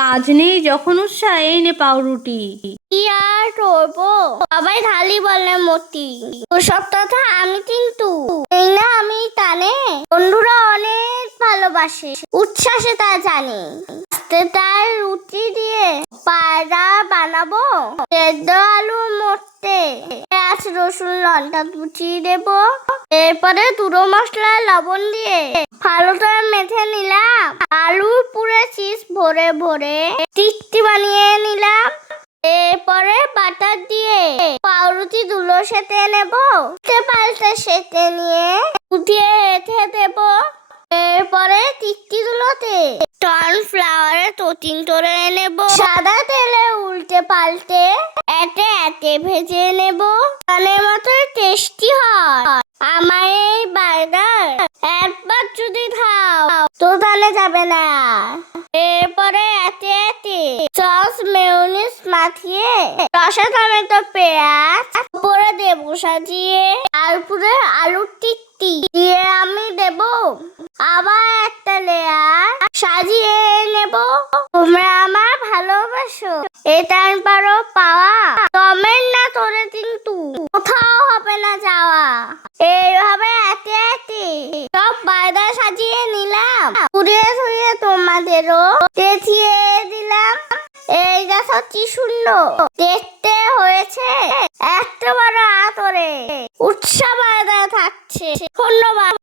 কাজ নেই যখন উৎসাহ এই নে পাউরুটি। কি আর করবো, সবাই খালি বলে মতি। ওসব কথা আমি কিন্তু এই না, আমি টানে। বন্ধুরা অনেক ভালোবাসে, উচ্ছ্বাসে তা জানে। আস্তে তার রুটি দিয়ে পায়রা বানাবো, সেদ্ধ আলু মরতে, পেঁয়াজ রসুন লঙ্কা কুচি দেবো। এরপরে গুঁড়ো মশলা লবণ দিয়ে ভালো করে মেখে নিলাম। আলু পুরে চিজ ভরে ভরে টিক্কি বানিয়ে নিলাম। এরপরে বাটার দিয়ে পাউরুটি দুলো সেঁকে নেব। পাল্টে সেঁকে নিয়ে উঠিয়ে রেখে দেব। এরপরে টিক্কি গুলোতে কর্নফ্লাওয়ারে কোটিং করে নেব। সাদা তেলে উল্টে পাল্টে এতে এতে ভেজে নেব। কানের মতো টেস্টি হয় আমার এই বার্গার। একবার যদি খাও তো তাহলে যাবে না। এরপরে এতে এতে সস মেয়োনিজ মাখিয়ে রসা টমেটো পেঁয়াজ উপরে দেব সাজিয়ে। আর পুরো আলুর টিক্কি দিয়ে আমি দেব আবার একটা লেয়ার সাজিয়ে নেব। তোমরা আমার ভালোবাসো, এটা পারো পাওয়া। কমেন্ট না করে কিন্তু কোথাও হবে না যাওয়া। এইভাবে এতে এতে সব বায়দা সাজিয়ে নিলাম। ঘুরিয়ে ঘুরিয়ে তোমাদেরও দেখিয়ে দিলাম। এই দেখো কি সুন্দর দেখতে হয়েছে, এত বড় আতরে উৎসব বায়দা থাকছে। ধন্যবাদ।